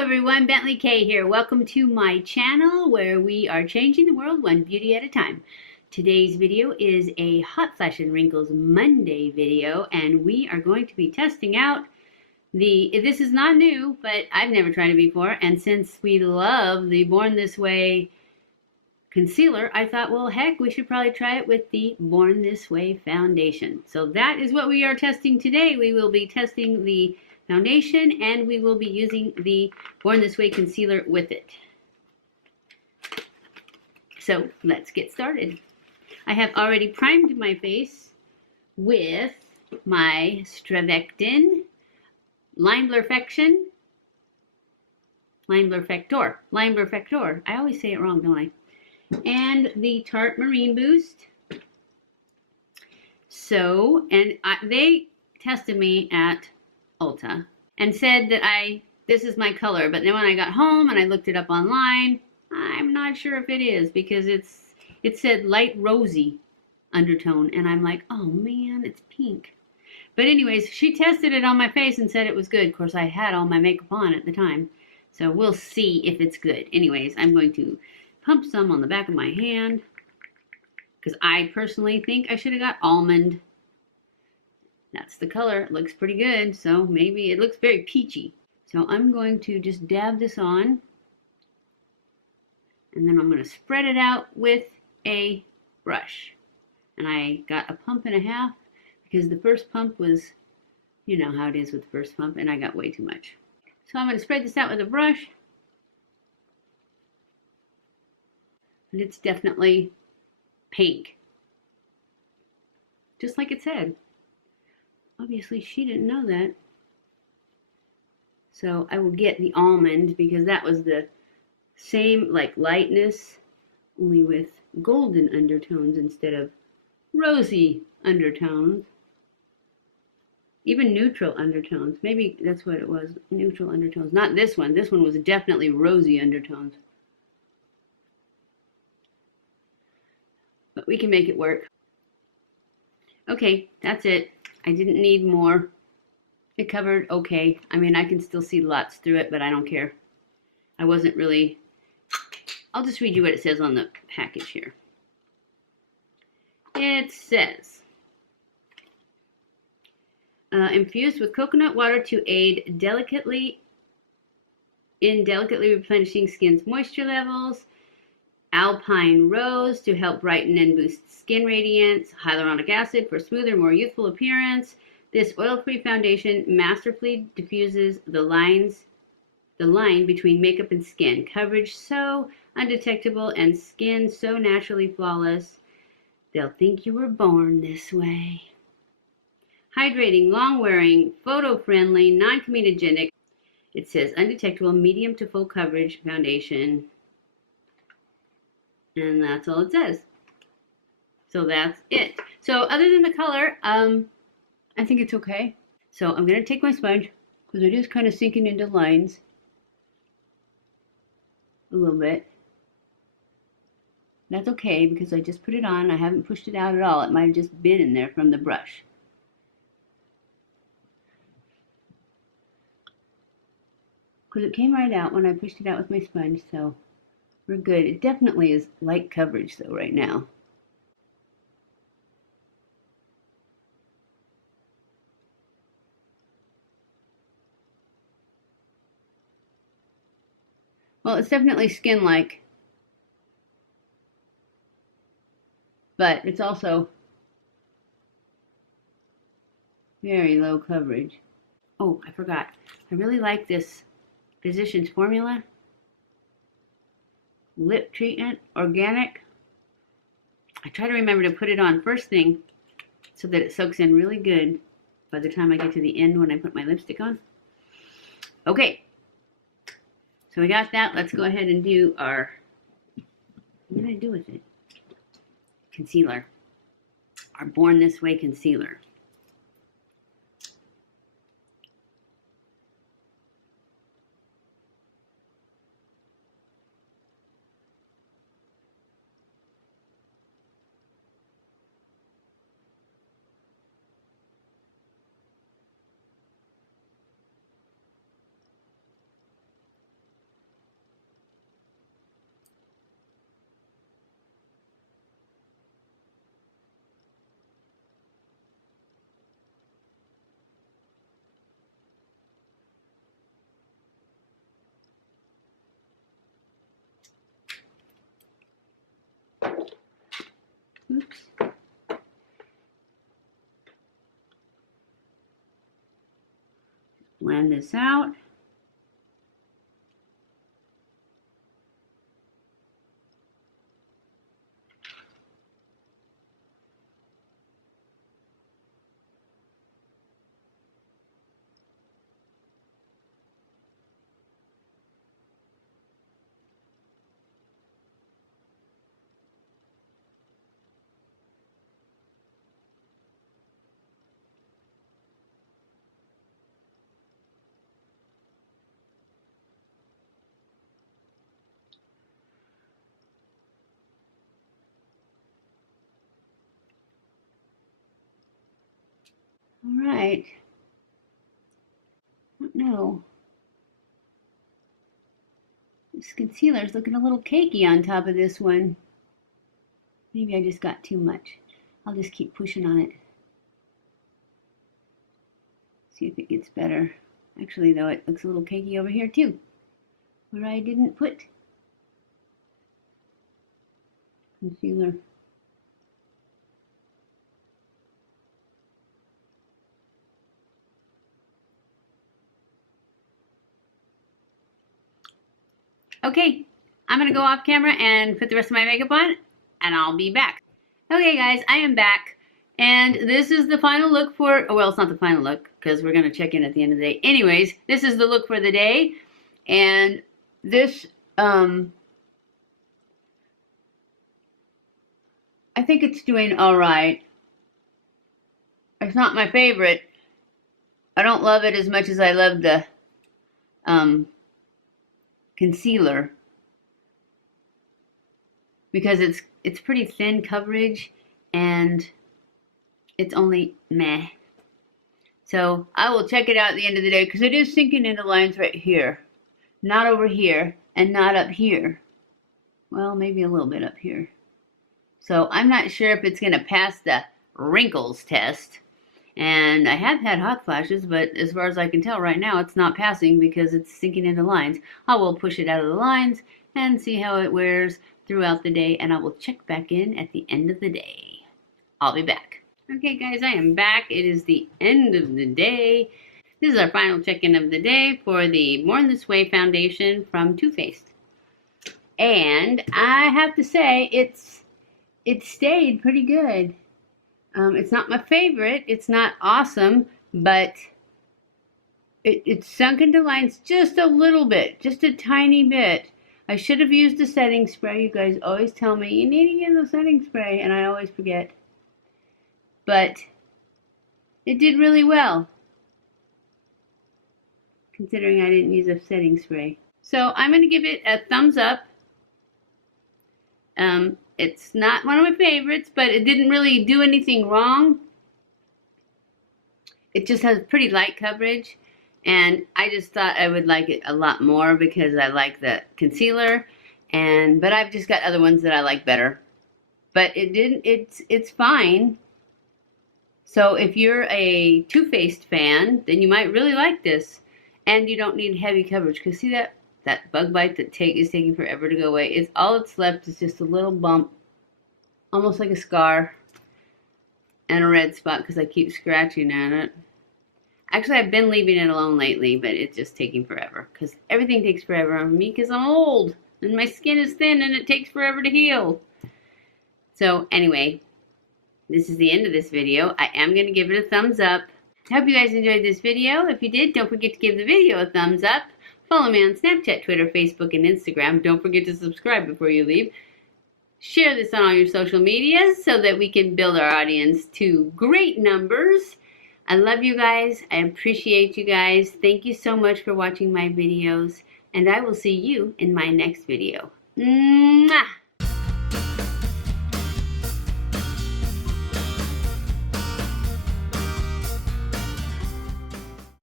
Hello everyone, BentlyK here. Welcome to my channel where we are changing the world one beauty at a time. Today's video is a Hot Flash and Wrinkles Monday video, and we are going to be testing out this is not new, but I've never tried it before, and since we love the Born This Way concealer, I thought, well, heck, we should probably try it with the Born This Way foundation. So that is what we are testing today. We will be testing the foundation, and we will be using the Born This Way concealer with it. So let's get started. I have already primed my face with my StriVectin Line Blurfector. I always say it wrong, don't I? And the Tarte Marine Boost. So, and they tested me at Ulta and said that this is my color, but then when I got home and I looked it up online, I'm not sure if it is, because it said light rosy undertone, and I'm like, oh man, it's pink. But anyways, she tested it on my face and said it was good. Of course, I had all my makeup on at the time, so we'll see if it's good. Anyways, I'm going to pump some on the back of my hand because I personally think I should have got almond. That's the color. It looks pretty good, so maybe it looks very peachy. So I'm going to just dab this on, and then I'm going to spread it out with a brush. And I got a pump and a half because the first pump was, you know how it is with the first pump, and I got way too much. So I'm going to spread this out with a brush. And it's definitely pink, just like it said. Obviously, she didn't know that. So I will get the almond because that was the same like lightness, only with golden undertones instead of rosy undertones. Even neutral undertones. Maybe that's what it was, neutral undertones. Not this one. This one was definitely rosy undertones. But we can make it work. Okay, that's it. I didn't need more. It covered okay. I mean, I can still see lots through it, but I don't care. I wasn't really... I'll just read you what it says on the package here. It says, infused with coconut water to aid delicately replenishing skin's moisture levels, alpine rose to help brighten and boost skin radiance, hyaluronic acid for smoother, more youthful appearance. This oil-free foundation masterfully diffuses the line between makeup and skin. Coverage so undetectable and skin so naturally flawless, they'll think you were born this way. Hydrating, long-wearing, photo-friendly, non-comedogenic. It says undetectable, medium to full coverage foundation. And that's all it says. So that's it. So other than the color, I think it's okay. So I'm going to take my sponge because it is kind of sinking into lines a little bit. That's okay because I just put it on. I haven't pushed it out at all. It might have just been in there from the brush. Because it came right out when I pushed it out with my sponge, so we're good. It definitely is light coverage though right now. Well, it's definitely skin-like, but it's also very low coverage. Oh, I forgot. I really like this Physicians Formula lip treatment, organic. I try to remember to put it on first thing so that it soaks in really good by the time I get to the end when I put my lipstick on. Okay, so we got that. Let's go ahead and do our, what did I do with it? Concealer. Our Born This Way concealer. Oops. Blend this out. All right. I don't know. This concealer is looking a little cakey on top of this one. Maybe I just got too much. I'll just keep pushing on it. See if it gets better. Actually, though, it looks a little cakey over here, too, where I didn't put concealer. Okay, I'm gonna go off camera and put the rest of my makeup on, and I'll be back. Okay guys, I am back, and this is the final look for, well, it's not the final look, because we're gonna check in at the end of the day. Anyways, this is the look for the day, and this, I think it's doing all right. It's not my favorite. I don't love it as much as I love the, concealer, because it's pretty thin coverage and it's only meh. So I will check it out at the end of the day, because it is sinking into lines right here, not over here and not up here. Well, maybe a little bit up here. So I'm not sure if it's gonna pass the wrinkles test. And I have had hot flashes, but as far as I can tell right now, it's not passing because it's sinking into lines. I will push it out of the lines and see how it wears throughout the day, and I will check back in at the end of the day. I'll be back. Okay guys, I am back. It is the end of the day. This is our final check-in of the day for the Born This Way foundation from Too Faced. And I have to say, it stayed pretty good. It's not my favorite, it's not awesome, but it's sunk into lines just a little bit, just a tiny bit. I should have used a setting spray. You guys always tell me, you need to use a setting spray, and I always forget. But it did really well, considering I didn't use a setting spray. So I'm going to give it a thumbs up. It's not one of my favorites, but it didn't really do anything wrong. It just has pretty light coverage, and I just thought I would like it a lot more because I like the concealer, but I've just got other ones that I like better. But it's fine. So if you're a Too Faced fan, then you might really like this, and you don't need heavy coverage, because see that bug bite that is taking forever to go away? All it's left is just a little bump, almost like a scar, and a red spot because I keep scratching at it. Actually, I've been leaving it alone lately, but it's just taking forever because everything takes forever on me because I'm old and my skin is thin and it takes forever to heal. So anyway, this is the end of this video. I am going to give it a thumbs up. I hope you guys enjoyed this video. If you did, don't forget to give the video a thumbs up. Follow me on Snapchat, Twitter, Facebook, and Instagram. Don't forget to subscribe before you leave. Share this on all your social medias so that we can build our audience to great numbers. I love you guys. I appreciate you guys. Thank you so much for watching my videos, and I will see you in my next video. Mwah!